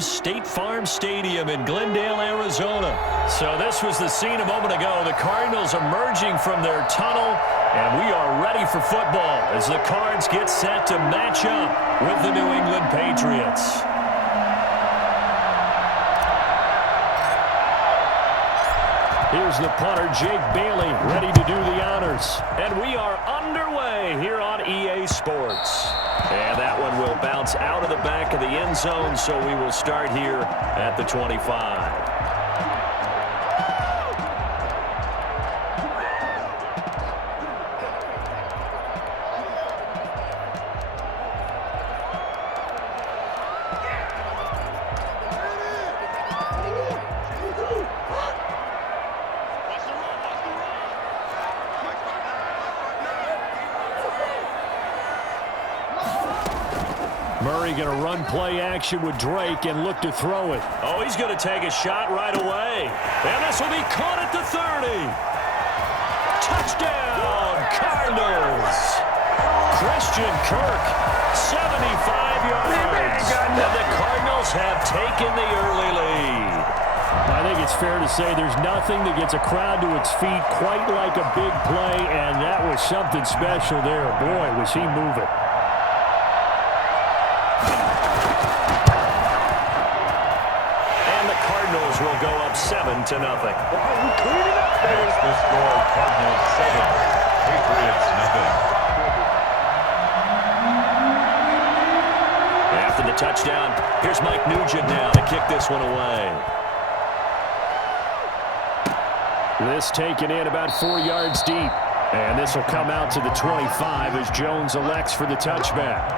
State Farm Stadium in Glendale, Arizona. So this was the scene a moment ago. The Cardinals emerging from their tunnel, and we are ready for football as the Cards get set to match up with the New England Patriots. Here's the punter, Jake Bailey, ready to do the honors. And we are underway here on EA Sports. And that one will bounce out of the back of the end zone, so we will start here at the 25. Murray going to run play action with Drake and look to throw it. Oh, he's going to take a shot right away. And this will be caught at the 30. Touchdown, Cardinals. Christian Kirk, 75 yards. And the Cardinals have taken the early lead. I think it's fair to say there's nothing that gets a crowd to its feet quite like a big play, and that was something special there. Boy, was he moving. Will go up 7-0. There's the score. Cardinals 7, Patriots nothing. After the touchdown, here's Mike Nugent now to kick this one away. This taken in about 4 yards deep. And this will come out to the 25 as Jones elects for the touchback.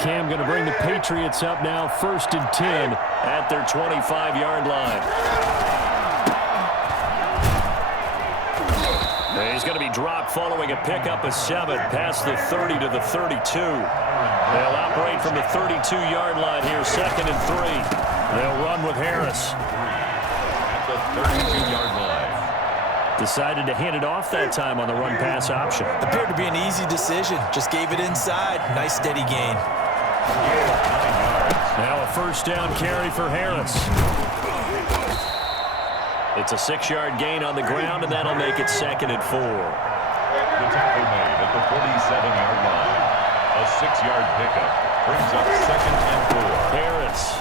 Cam going to bring the Patriots up now, 1st and 10 at their 25-yard line. He's going to be dropped following a pickup of 7 past the 30 to the 32. They'll operate from the 32-yard line here, 2nd and 3. They'll run with Harris. At the 32-yard line. Decided to hand it off that time on the run-pass option. Appeared to be an easy decision. Just gave it inside. Nice steady gain. Now a 1st down carry for Harris. It's a 6-yard gain on the ground, and that'll make it 2nd and 4. The tackle made at the 47-yard line. A 6-yard pickup brings up 2nd and 4. Harris.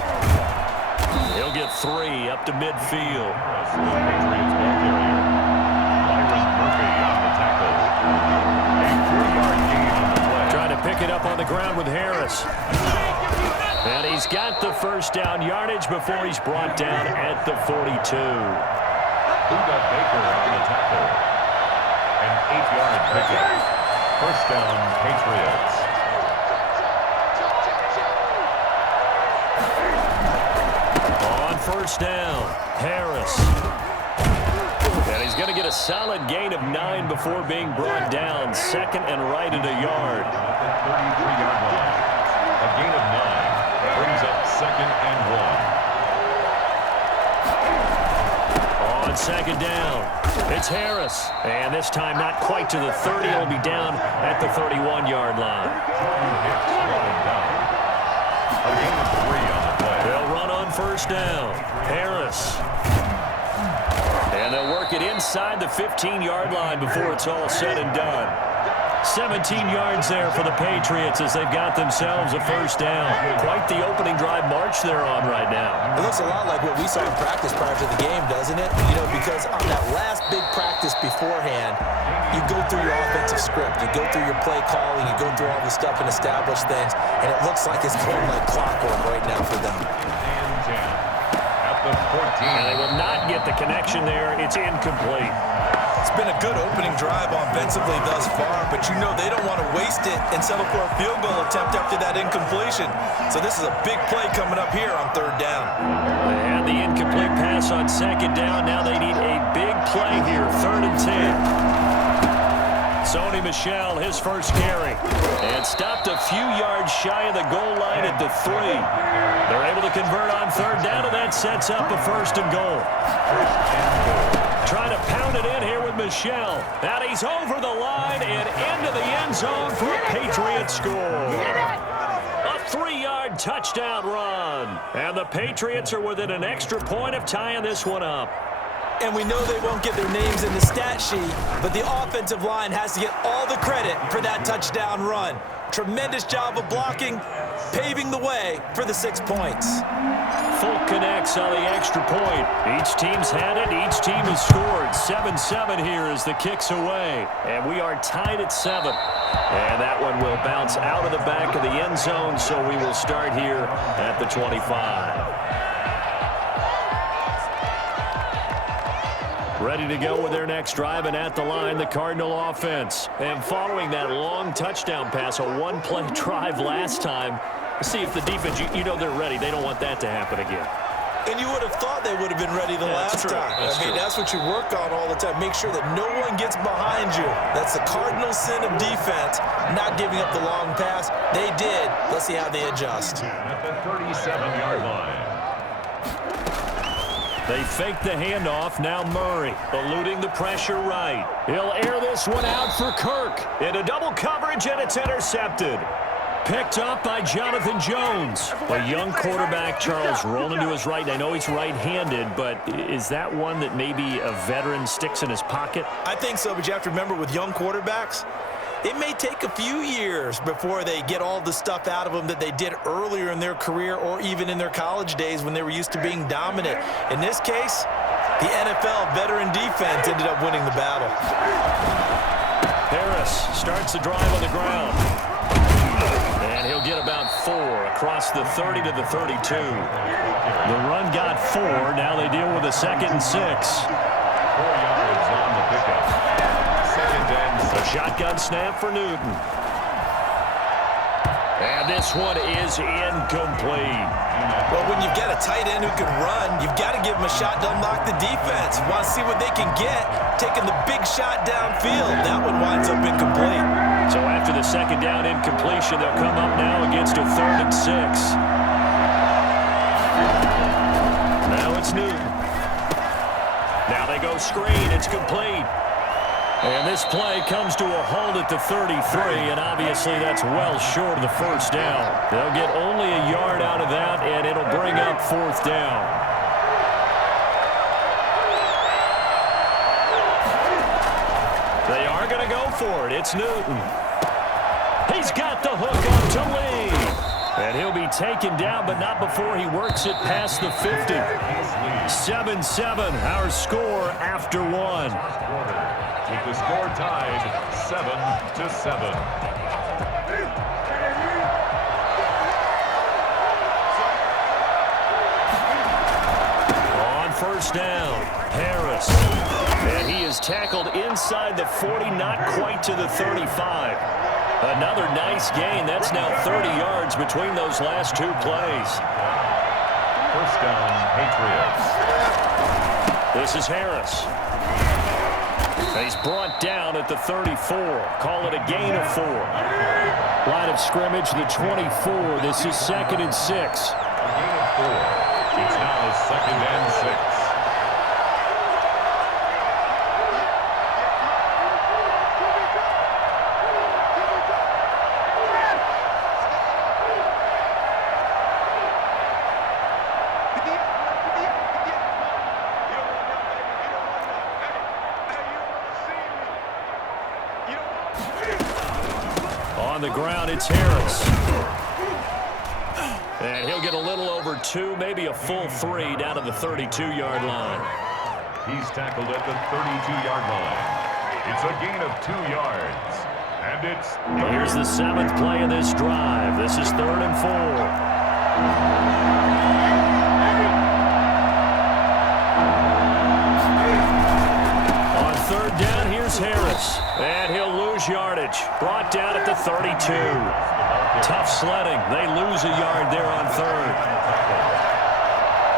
He'll get 3 up to midfield. The Patriots ball carrier. Myron Murphy on the tackle. A 3-yard gain on the play. Trying to pick it up on the ground with Harris. And he's got the 1st down yardage before he's brought down at the 42. Buda Baker on the tackle. An 8-yard pickup. 1st down, Patriots. On 1st down, Harris. And he's going to get a solid gain of 9 before being brought down. 2nd and right at a yard. At the 33-yard line. A gain of 9 brings up 2nd and 1. On 2nd down, it's Harris. And this time not quite to the 30. It'll be down at the 31-yard line. A gain of 3 on the play. They'll run on 1st down. Harris. And they'll work it inside the 15-yard line before it's all said and done. 17 yards there for the Patriots as they've got themselves a 1st down. Quite the opening drive march they're on right now. It looks a lot like what we saw in practice prior to the game, doesn't it? You know, because on that last big practice beforehand, you go through your offensive script, you go through your play calling, you go through all the stuff and establish things, and it looks like it's going like clockwork right now for them. And 10 at the 14. And they will not get the connection there. It's incomplete. It's been a good opening drive offensively thus far, but you know they don't want to waste it and settle for a field goal attempt after that incompletion. So this is a big play coming up here on 3rd down. They had the incomplete pass on 2nd down. Now they need a big play here, 3rd and 10. Sony Michel, his first carry. And stopped a few yards shy of the goal line at the 3. They're able to convert on third down, and that sets up a first and goal. Trying to pound it in here with Michel. And he's over the line and into the end zone for a Patriot score. A 3-yard touchdown run. And the Patriots are within an extra point of tying this one up. And we know they won't get their names in the stat sheet, but the offensive line has to get all the credit for that touchdown run. Tremendous job of blocking, paving the way for the 6 points. Folk connects on the extra point. Each team's had it. Each team has scored. 7-7 here as the kick's away. And we are tied at 7. And that one will bounce out of the back of the end zone, so we will start here at the 25. Ready to go with their next drive, and at the line, the Cardinal offense. And following that long touchdown pass, a one-play drive last time, see if the defense, you know they're ready. They don't want that to happen again. And you would have thought they would have been ready the last time. That's what you work on all the time. Make sure that no one gets behind you. That's the cardinal sin of defense, not giving up the long pass. They did. Let's see how they adjust. At the 37-yard line. They fake the handoff. Now Murray eluding the pressure right. He'll air this one out for Kirk. Into double coverage, and it's intercepted. Picked up by Jonathan Jones. A young quarterback, Charles, rolling to his right. I know he's right-handed, but is that one that maybe a veteran sticks in his pocket? I think so, but you have to remember with young quarterbacks, it may take a few years before they get all the stuff out of them that they did earlier in their career or even in their college days when they were used to being dominant. In this case, the NFL veteran defense ended up winning the battle. Harris starts the drive on the ground. And he'll get about 4 across the 30 to the 32. The run got 4. Now they deal with a 2nd and 6. 4 yards on the pickup. 2nd and 6. A shotgun snap for Newton. And this one is incomplete. Well, when you've got a tight end who can run, you've got to give him a shot to unlock the defense. Want to see what they can get, taking the big shot downfield. That one winds up incomplete. So after the 2nd down incompletion, they'll come up now against a 3rd and 6. Now it's Newton. Now they go screen. It's complete. And this play comes to a halt at the 33, and obviously that's well short of the 1st down. They'll get only a yard out of that, and it'll bring up 4th down. They are going to go for it. It's Newton. He's got the hook up to Lee. And he'll be taken down, but not before he works it past the 50. 7-7, our score after 1. With the score tied 7-7. On 1st down, Harris. And he is tackled inside the 40, not quite to the 35. Another nice gain. That's now 30 yards between those last 2 plays. 1st down, Patriots. This is Harris. He's brought down at the 34. Call it a gain of 4. Line of scrimmage, the 24. This is 2nd and 6. A gain of 4. It's now 2nd and 6. On the ground, it's Harris. And he'll get a little over 2, maybe a full 3 down to the 32-yard line. He's tackled at the 32-yard line. It's a gain of 2 yards. And it's... Here's the 7th play of this drive. This is 3rd and 4. On 3rd down, here's Harris. And he'll lose yardage. Brought down at the 32. Tough sledding. They lose a yard there on 3rd.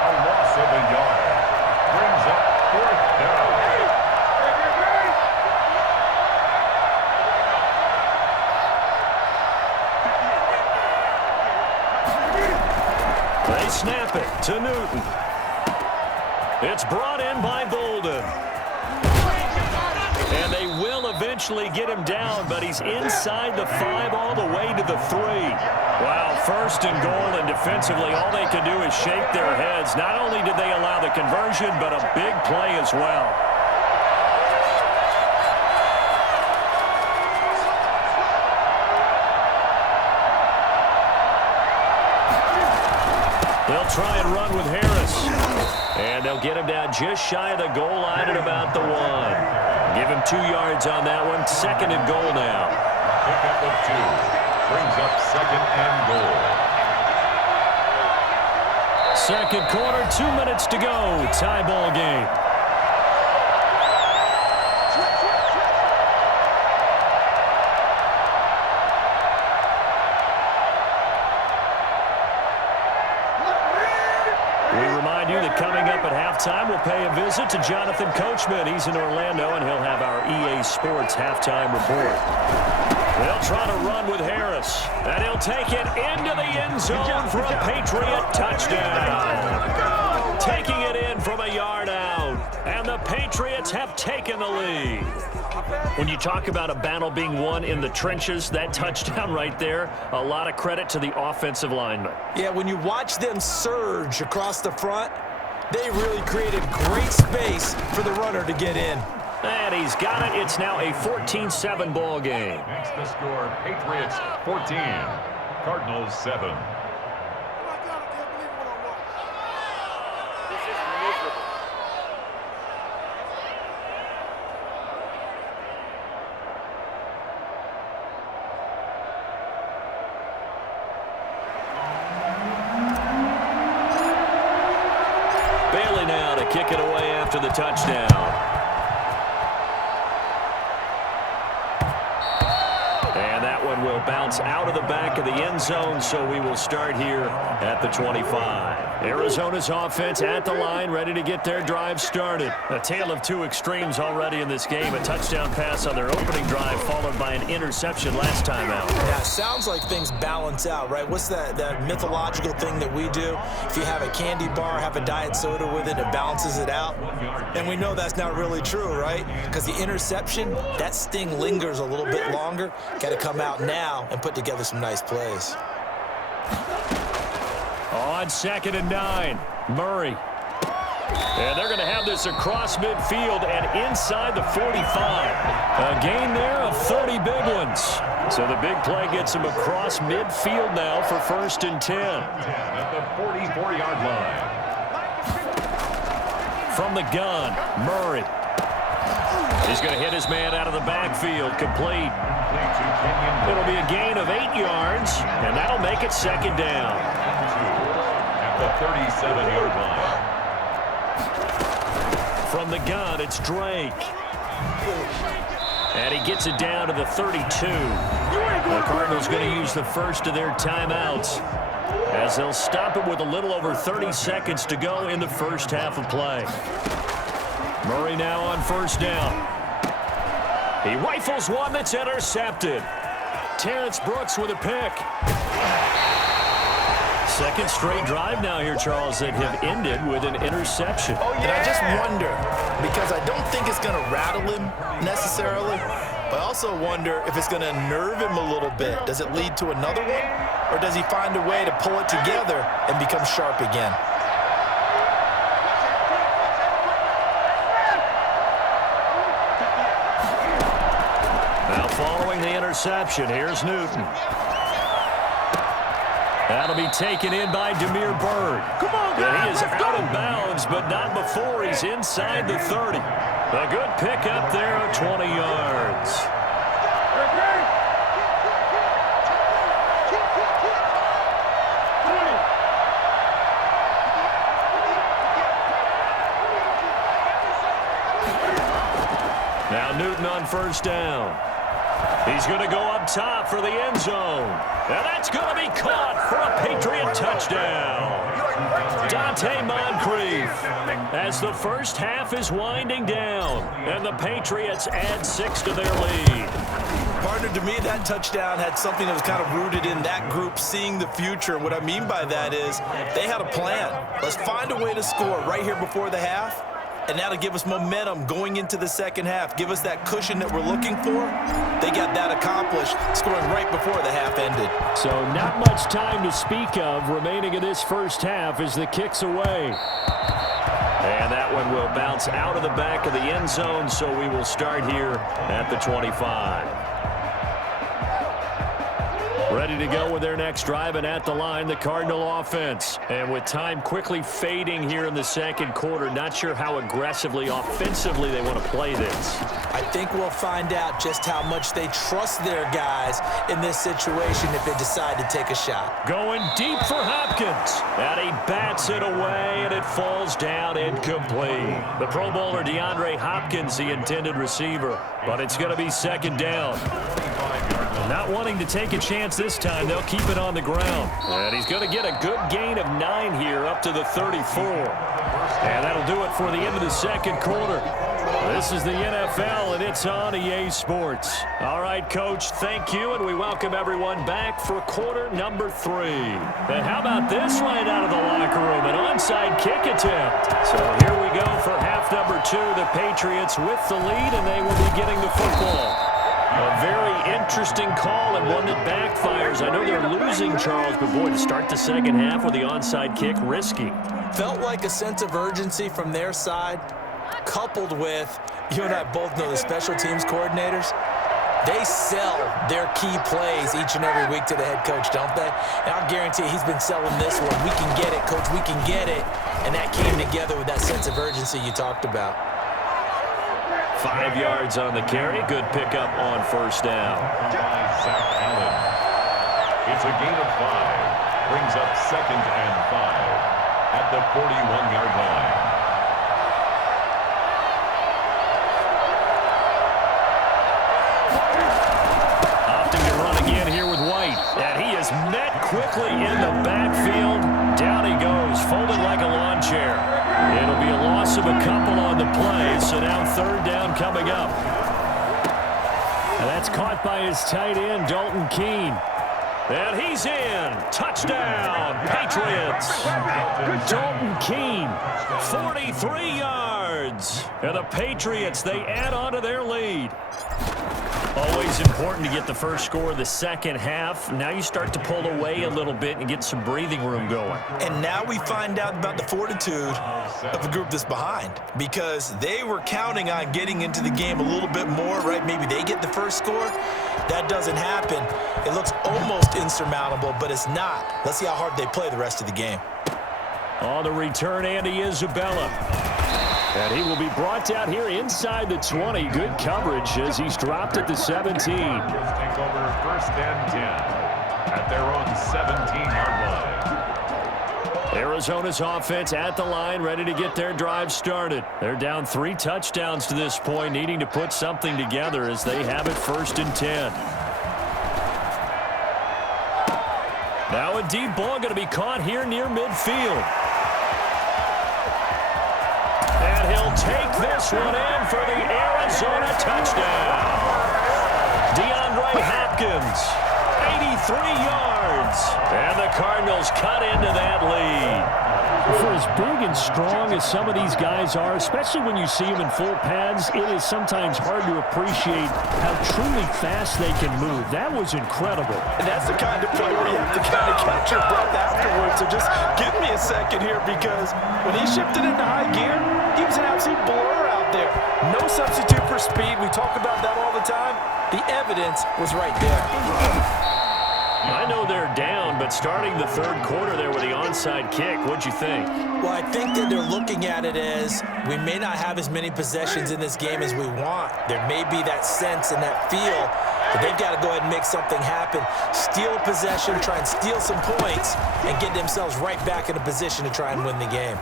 A loss of a yard. Brings up 4th down. to Newton. It's brought in by Bolden. And they will eventually get him down, but he's inside the 5 all the way to the 3. Wow, first and goal, and defensively all they can do is shake their heads. Not only did they allow the conversion, but a big play as well. They'll try and run with Harris. And they'll get him down just shy of the goal line at about the 1. Give him 2 yards on that one. Second and goal now. Pickup of 2. Brings up second and goal. Second quarter, 2 minutes to go. Tie ball game. Coming up at halftime, we'll pay a visit to Jonathan Coachman. He's in Orlando, and he'll have our EA Sports halftime report. They'll try to run with Harris, and he'll take it into the end zone for a Patriot touchdown. Taking it in from a yard out, and the Patriots have taken the lead. When you talk about a battle being won in the trenches, that touchdown right there, a lot of credit to the offensive linemen. Yeah, when you watch them surge across the front, they really created great space for the runner to get in. And he's got it. It's now a 14-7 ball game. Makes the score Patriots 14, Cardinals 7. Kick it away after the touchdown. And that one will bounce out of the back of the end zone, so we will start here at the 25. Arizona's offense at the line, ready to get their drive started. A tale of 2 extremes already in this game. A touchdown pass on their opening drive, followed by an interception last time out. Yeah, it sounds like things balance out, right? What's that mythological thing that we do? If you have a candy bar, have a diet soda with it, it balances it out. And we know that's not really true, right? Because the interception, that sting lingers a little bit longer. Got to come out now and put together some nice plays. On 2nd and 9, Murray. And they're going to have this across midfield and inside the 45. A gain there of 30 big ones. So the big play gets him across midfield now for 1st and 10. At the 44-yard line. From the gun, Murray. He's going to hit his man out of the backfield, complete. It'll be a gain of 8 yards, and that'll make it 2nd down. At the 37-yard line. From the gun, it's Drake. And he gets it down to the 32. The Cardinals going to use the first of their timeouts, as they'll stop it with a little over 30 seconds to go in the first half of play. Murray now on 1st down. He rifles one that's intercepted. Terrence Brooks with a pick. Second straight drive now here, Charles, that have ended with an interception. Oh, yeah. And I just wonder, because I don't think it's going to rattle him necessarily, but I also wonder if it's going to nerve him a little bit. Does it lead to another one, or does he find a way to pull it together and become sharp again? Now following the interception, here's Newton. That'll be taken in by Damiere Byrd. Come on, guys, and he is out of bounds, but not before he's inside the 30. A good pickup there of 20 yards. Now Newton on 1st down. He's going to go up top for the end zone. And that's going to be caught for a Patriot touchdown. Dante Moncrief, as the first half is winding down, and the Patriots add 6 to their lead. Partner, to me, that touchdown had something that was kind of rooted in that group seeing the future. What I mean by that is they had a plan. Let's find a way to score right here before the half, and that'll give us momentum going into the second half. Give us that cushion that we're looking for. They got that accomplished, scoring right before the half ended. So not much time to speak of remaining in this first half as the kick's away. And that one will bounce out of the back of the end zone, so we will start here at the 25. Ready to go with their next drive, and at the line, the Cardinal offense. And with time quickly fading here in the second quarter, not sure how aggressively, offensively they want to play this. I think we'll find out just how much they trust their guys in this situation if they decide to take a shot. Going deep for Hopkins. And he bats it away, and it falls down incomplete. The Pro Bowler DeAndre Hopkins, the intended receiver. But it's going to be second down. Not wanting to take a chance this time, they'll keep it on the ground. And he's going to get a good gain of 9 here up to the 34. And that'll do it for the end of the second quarter. This is the NFL, and it's on EA Sports. All right, Coach, thank you, and we welcome everyone back for quarter number 3. And how about this right out of the locker room, an onside kick attempt. So here we go for half number 2. The Patriots with the lead, and they will be getting the football. A very interesting call and one that backfires. I know they're losing, Charles, but boy, to start the second half with the onside kick, risky. Felt like a sense of urgency from their side, coupled with, you and I both know the special teams coordinators, they sell their key plays each and every week to the head coach, don't they? And I'll guarantee he's been selling this one. We can get it, coach, we can get it. And that came together with that sense of urgency you talked about. 5 yards on the carry. Good pickup on first down. Zach Allen. It's a gain of 5. Brings up 2nd and 5 at the 41-yard line. Opting to run again here with White. And he is met quickly in the backfield. Down he goes, folded like a lawn chair. It'll be a loss of a couple on the play, so now third down coming up. And that's caught by his tight end, Dalton Keene. And he's in. Touchdown, Patriots. Dalton Keene, 43 yards. And the Patriots, they add on to their lead. Always important to get the first score of the second half. Now you start to pull away a little bit and get some breathing room going. And now we find out about the fortitude of the group that's behind, because they were counting on getting into the game a little bit more, right? Maybe they get the first score. That doesn't happen. It looks almost insurmountable, but it's not. Let's see how hard they play the rest of the game. On the return, Andy Isabella. And he will be brought down here inside the 20. Good coverage as he's dropped at the 17. Take over 1st and 10 at their own 17-yard line. Arizona's offense at the line, ready to get their drive started. They're down 3 touchdowns to this point, needing to put something together as they have it 1st and 10. Now a deep ball going to be caught here near midfield. And he'll take this one in for the Arizona touchdown. DeAndre Hopkins, 83 yards. And the Cardinals cut into that lead. For as big and strong as some of these guys are, especially when you see them in full pads, it is sometimes hard to appreciate how truly fast they can move. That was incredible. And that's the kind of play where you have to kind of catch your breath afterwards. So just give me a second here, because when he shifted into high gear, he was an absolute blur out there. No substitute for speed. We talk about that all the time. The evidence was right there. I know they're down, but starting the third quarter there with the onside kick, what'd you think? Well, I think that they're looking at it as we may not have as many possessions in this game as we want. There may be that sense and that feel, but they've got to go ahead and make something happen. Steal a possession, try and steal some points, and get themselves right back in a position to try and win the game.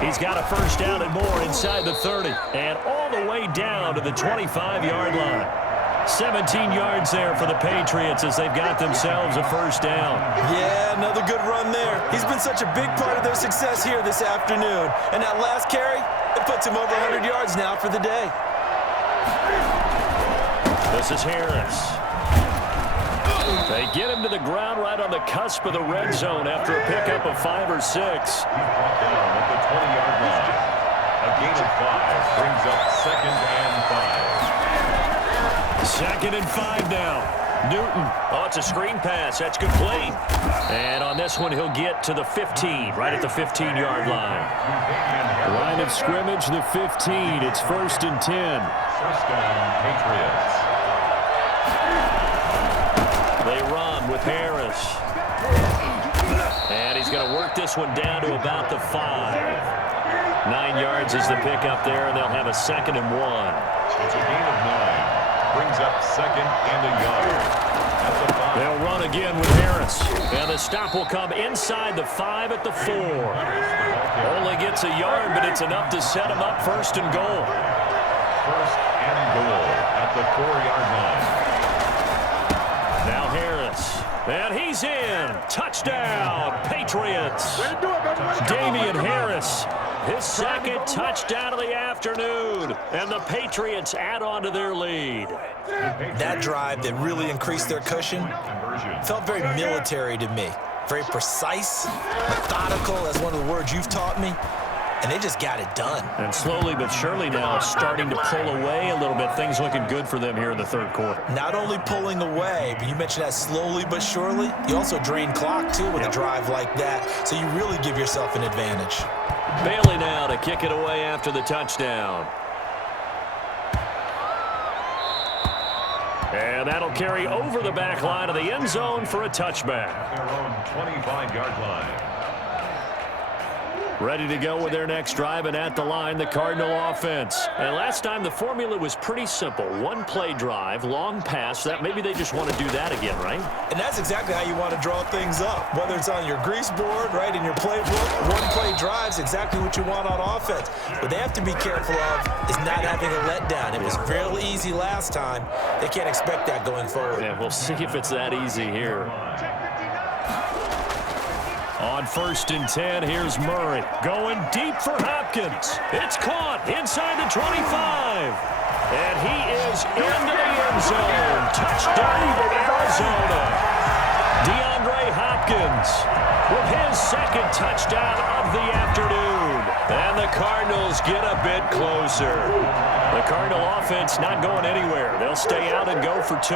He's got a first down and more inside the 30, and all the way down to the 25-yard line. 17 yards there for the Patriots as they've got themselves a first down. Yeah, another good run there. He's been such a big part of their success here this afternoon. And that last carry, it puts him over 100 yards now for the day. This is Harris. They get him to the ground right on the cusp of the red zone after a pickup of 5 or 6. He's brought down at the 20-yard line. A gain of 5 brings up 2nd and 5. 2nd and 5 now. Newton. Oh, it's a screen pass. That's complete. And on this one, he'll get to the 15, right at the 15-yard line. Line of scrimmage, the 15. It's 1st and 10. First down, Patriots. They run with Harris. And he's going to work this one down to about the 5. 9 yards is the pickup there, and they'll have a 2nd and 1. It's a gain of 9. Brings up 2nd and a yard. That's a 5. They'll run again with Harris. And the stop will come inside the 5 at the 4. Only gets a yard, but it's enough to set him up 1st and goal. 1st and goal at the 4-yard line. Now Harris. And he's in. Touchdown, Patriots. Damian Harris. His 2nd touchdown of the afternoon. And the Patriots add on to their lead. That drive that really increased their cushion felt very military to me. Very precise, methodical, as one of the words you've taught me. And they just got it done. And slowly but surely now starting to pull away a little bit. Things looking good for them here in the 3rd quarter. Not only pulling away, but you mentioned that slowly but surely. You also drain clock, too, with a drive like that. So you really give yourself an advantage. Bailey now to kick it away after the touchdown. And that'll carry over the back line of the end zone for a touchback. Their own 25-yard line. Ready to go with their next drive, and at the line, the Cardinal offense. And last time, the formula was pretty simple. 1-play drive, long pass. That maybe they just want to do that again, right? And that's exactly how you want to draw things up. Whether it's on your grease board, right, in your playbook, 1-play drive's exactly what you want on offense. What they have to be careful of is not having a letdown. It was fairly easy last time. They can't expect that going forward. Yeah, we'll see if it's that easy here. On 1st and 10, here's Murray. Going deep for Hopkins. It's caught inside the 25. And he is into the end zone. Touchdown, Arizona. DeAndre Hopkins with his 2nd touchdown of the afternoon. And the Cardinals get a bit closer. The Cardinal offense not going anywhere. They'll stay out and go for 2.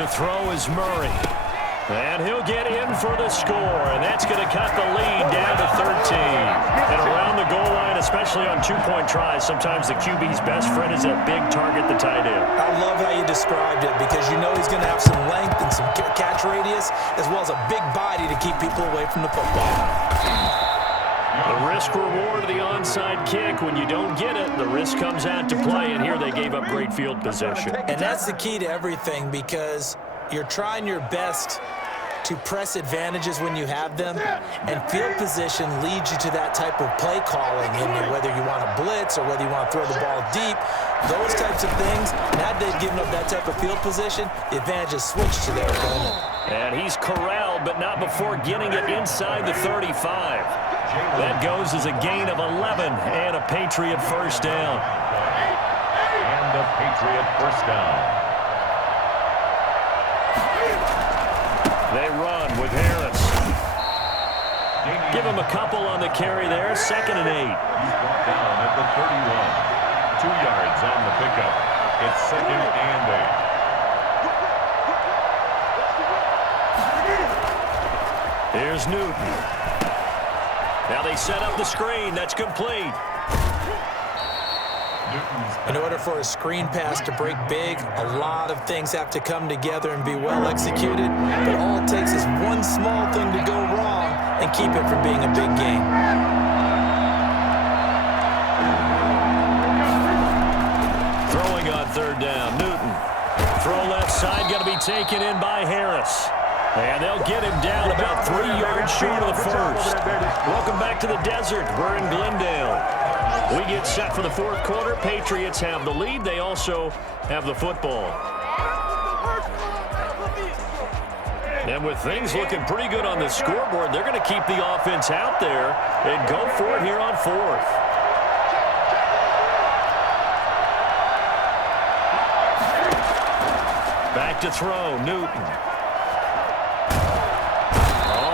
To throw is Murray. And he'll get in for the score, and that's going to cut the lead down to 13. And around the goal line, especially on 2-point tries, sometimes the QB's best friend is that big target, the tight end. I love how you described it because you know he's going to have some length and some catch radius as well as a big body to keep people away from the football. The risk-reward of the onside kick, when you don't get it, the risk comes out to play, and here they gave up great field position. And that's the key to everything because you're trying your best to press advantages when you have them, and field position leads you to that type of play calling, and whether you want to blitz or whether you want to throw the ball deep, those types of things. Now they've given up that type of field position, the advantage is switched to their opponent. And he's corralled, but not before getting it inside the 35. That goes as a gain of 11 and a Patriot first down. And a Patriot first down. They run with Harris. Give him a couple on the carry there. 2nd and 8. He's brought down at the 31. 2 yards on the pickup. It's 2nd and 8. Here's Newton. Now they set up the screen. That's complete. In order for a screen pass to break big, a lot of things have to come together and be well executed, but all it takes is one small thing to go wrong and keep it from being a big game. Throwing on 3rd down, Newton. Throw left side, got to be taken in by Harris. And they'll get him down about 3 yards short of the 1st. Welcome back to the desert. We're in Glendale. We get set for the fourth quarter. Patriots have the lead. They also have the football. And with things looking pretty good on the scoreboard, they're going to keep the offense out there and go for it here on fourth. Back to throw, Newton.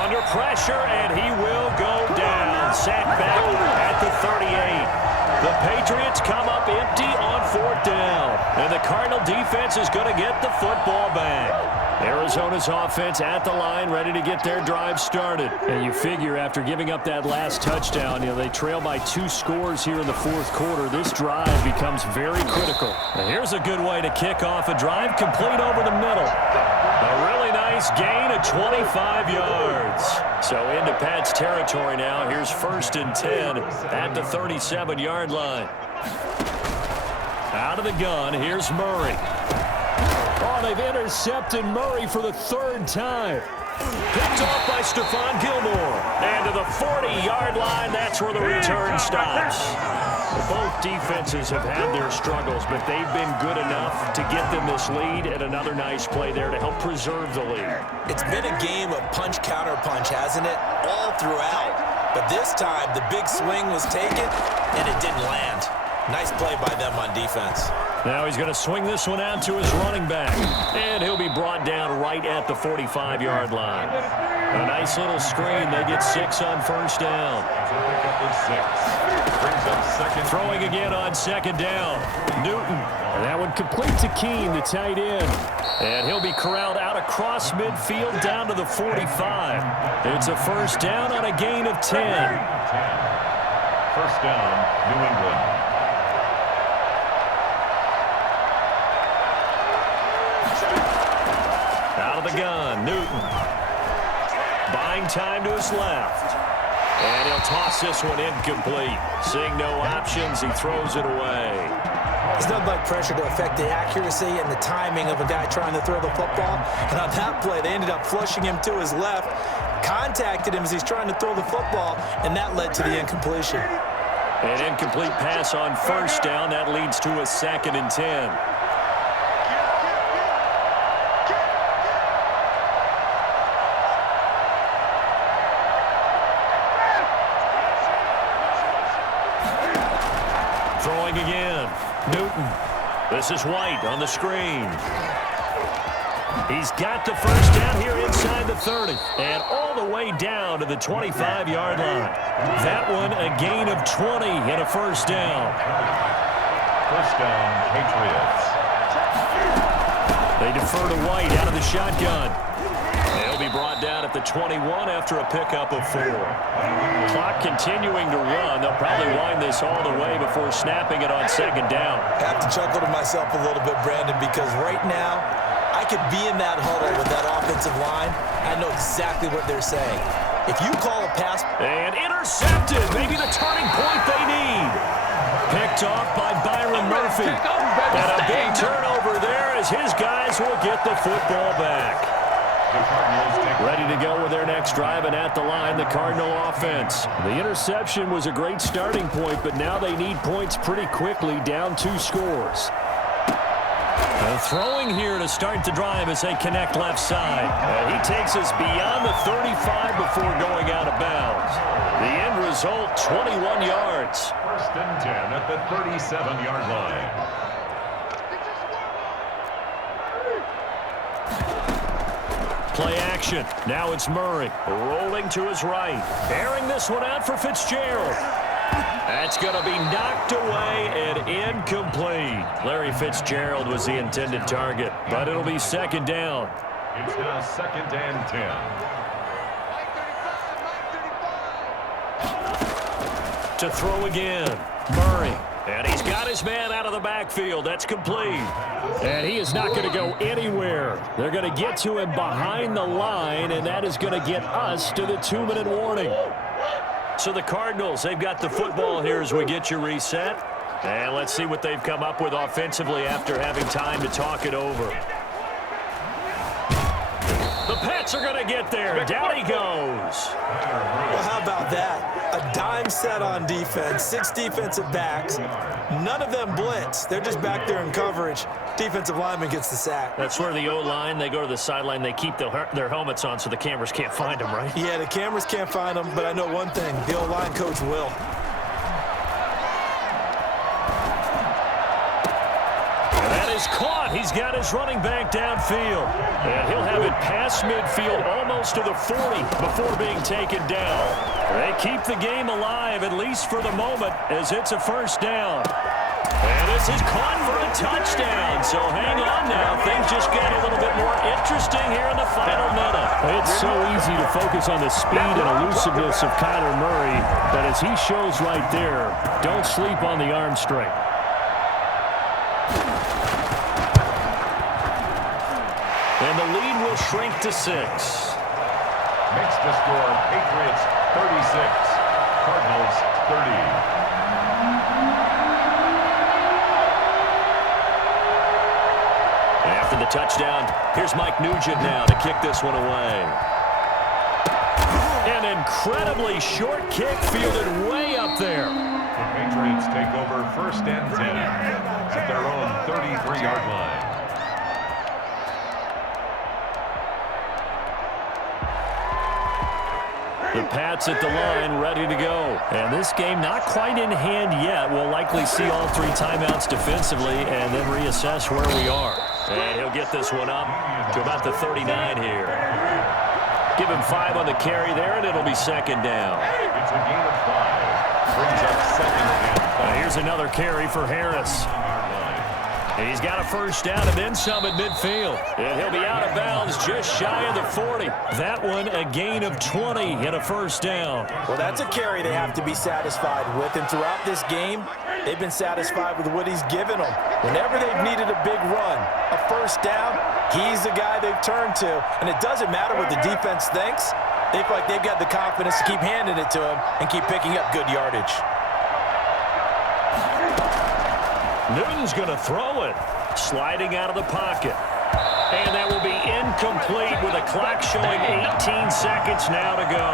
Under pressure, and he will go down. Sacked back at the 38. The Patriots come up empty on fourth down. And the Cardinal defense is going to get the football back. Arizona's offense at the line, ready to get their drive started. And you figure after giving up that last touchdown, they trail by 2 scores here in the fourth quarter. This drive becomes very critical. And here's a good way to kick off a drive, complete over the middle. A really nice gain of 25 yards. So into Pat's territory now. Here's 1st and 10 at the 37-yard line. Out of the gun, here's Murray. Oh, they've intercepted Murray for the 3rd time. Picked off by Stephon Gilmore. And to the 40-yard line, that's where the return stops. Both defenses have had their struggles, but they've been good enough to get them this lead, and another nice play there to help preserve the lead. It's been a game of punch-counter-punch, hasn't it? All throughout. But this time, the big swing was taken, and it didn't land. Nice play by them on defense. Now he's going to swing this one out to his running back. And he'll be brought down right at the 45-yard line. A nice little screen. They get 6 on 1st down. Throwing again on 2nd down. Newton. And that one complete to Keene, the tight end. And he'll be corralled out across midfield down to the 45. It's a 1st down on a gain of 10. 1st down, New England. Out of the gun, Newton. Buying time to his left. And he'll toss this one incomplete. Seeing no options, he throws it away. There's nothing like pressure to affect the accuracy and the timing of a guy trying to throw the football. And on that play, they ended up flushing him to his left, contacted him as he's trying to throw the football, and that led to the incompletion. An incomplete pass on 1st down. That leads to a 2nd and 10. Throwing again. Newton. This is White on the screen. He's got the 1st down here inside the 30. And all the way down to the 25-yard line. That one a gain of 20 and a 1st down. 1st down, Patriots. They defer to White out of the shotgun. He'll be brought down at the 21 after a pickup of 4. Clock continuing to run. They'll probably wind this all the way before snapping it on 2nd down. I have to chuckle to myself a little bit, Brandon, because right now I could be in that huddle with that offensive line. I know exactly what they're saying. If you call a pass... And intercepted. Maybe the turning point they need. Picked off by Byron Murphy. And a big turnover there as his guys will get the football back. Ready to go with their next drive, and at the line, the Cardinal offense. The interception was a great starting point, but now they need points pretty quickly, down 2 scores. And throwing here to start the drive as they connect left side. And he takes us beyond the 35 before going out of bounds. The end result, 21 yards. 1st and 10 at the 37-yard line. Play action. Now it's Murray rolling to his right. Airing this one out for Fitzgerald. That's going to be knocked away and incomplete. Larry Fitzgerald was the intended target, but it'll be 2nd down. It's now 2nd and 10. To throw again, Murray. And he's got his man out of the backfield. That's complete. And he is not going to go anywhere. They're going to get to him behind the line, and that is going to get us to the 2-minute warning. So the Cardinals, they've got the football here as we get you reset. And let's see what they've come up with offensively after having time to talk it over. The Pats are going to get there. Down he goes. Well, how about that? A dime set on defense, 6 defensive backs. None of them blitz. They're just back there in coverage. Defensive lineman gets the sack. That's where the O-line, they go to the sideline, they keep their helmets on so the cameras can't find them, right? Yeah, the cameras can't find them, but I know one thing. The O-line coach will. Is caught. He's got his running back downfield. And he'll have it past midfield almost to the 40 before being taken down. They keep the game alive, at least for the moment, as it's a first down. And this is caught for a touchdown. So hang on now. Things just get a little bit more interesting here in the final minute. It's so easy to focus on the speed and elusiveness of Kyler Murray, but as he shows right there, don't sleep on the arm strength. And the lead will shrink to 6. Makes the score Patriots 36, Cardinals 30. After the touchdown, here's Mike Nugent now to kick this one away. An incredibly short kick fielded way up there. The Patriots take over 1st and 10 at their own 33-yard line. The Pats at the line, ready to go. And this game not quite in hand yet. We'll likely see all 3 timeouts defensively and then reassess where we are. And he'll get this one up to about the 39 here. Give him 5 on the carry there, and it'll be 2nd down. It's a gain of 5. Brings up 2nd and 5. Here's another carry for Harris. He's got a first down and then some at midfield. And he'll be out of bounds just shy of the 40. That one a gain of 20 and a first down. Well, that's a carry they have to be satisfied with. And throughout this game, they've been satisfied with what he's given them. Whenever they've needed a big run, a first down, he's the guy they've turned to. And it doesn't matter what the defense thinks. They feel like they've got the confidence to keep handing it to him and keep picking up good yardage. Newton's going to throw it. Sliding out of the pocket. And that will be incomplete with a clock showing 18 seconds now to go.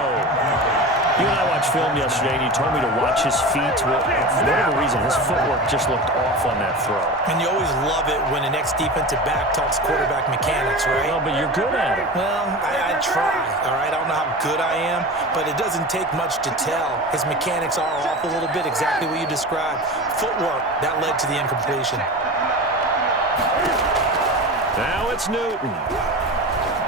You and I watched film yesterday, and you told me to watch his feet. Well, for whatever reason, his footwork just looked off on that throw. And you always love it when an ex-defensive back talks quarterback mechanics, right? Well, but you're good at it. Well, I try, all right? I don't know how good I am, but it doesn't take much to tell. His mechanics are off a little bit, exactly what you described. Footwork, that led to the incompletion. Now it's Newton.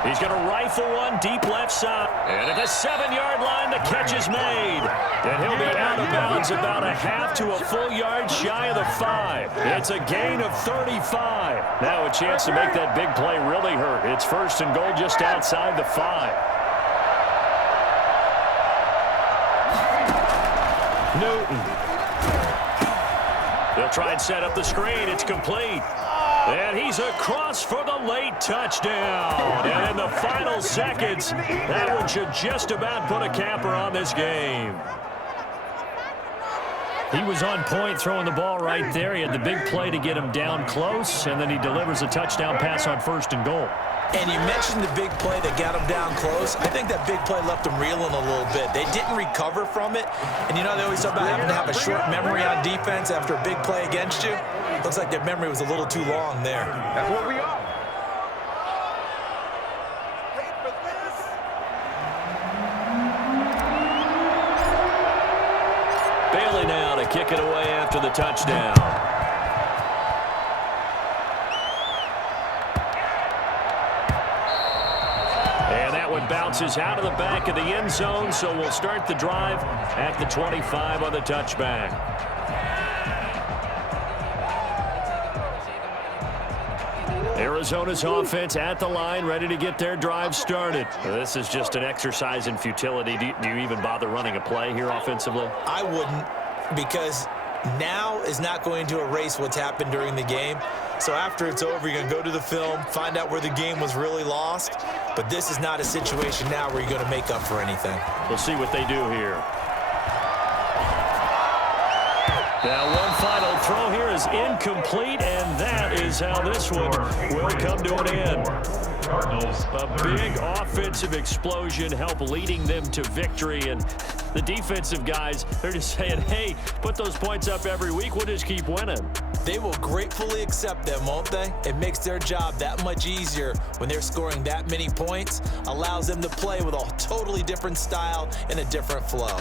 He's going to rifle one deep left side. And at the 7-yard line, the catch is made. And he'll be out of bounds about a half to a full yard shy of the 5. It's a gain of 35. Now a chance to make that big play really hurt. It's 1st and goal just outside the 5. Newton. They'll try and set up the screen. It's complete. And he's across for the late touchdown. And in the final seconds, that one should just about put a capper on this game. He was on point throwing the ball right there. He had the big play to get him down close, and then he delivers a touchdown pass on 1st and goal. And you mentioned the big play that got him down close. I think that big play left him reeling a little bit. They didn't recover from it. And you know, they always talk about having to have a short memory on defense after a big play against you. Looks like their memory was a little too long there. That's what we are. Bailey now to kick it away after the touchdown. And that one bounces out of the back of the end zone, so we'll start the drive at the 25 on the touchback. Arizona's offense at the line, ready to get their drive started. This is just an exercise in futility. Do you even bother running a play here offensively? I wouldn't, because now is not going to erase what's happened during the game. So after it's over, you're going to go to the film, find out where the game was really lost. But this is not a situation now where you're going to make up for anything. We'll see what they do here. Now one final throw here is is incomplete, and that is how this one will come to an end. A big offensive explosion helped leading them to victory, and the defensive guys, they're just saying, hey, put those points up every week, we'll just keep winning. They will gratefully accept them, won't they? It makes their job that much easier when they're scoring that many points, allows them to play with a totally different style and a different flow.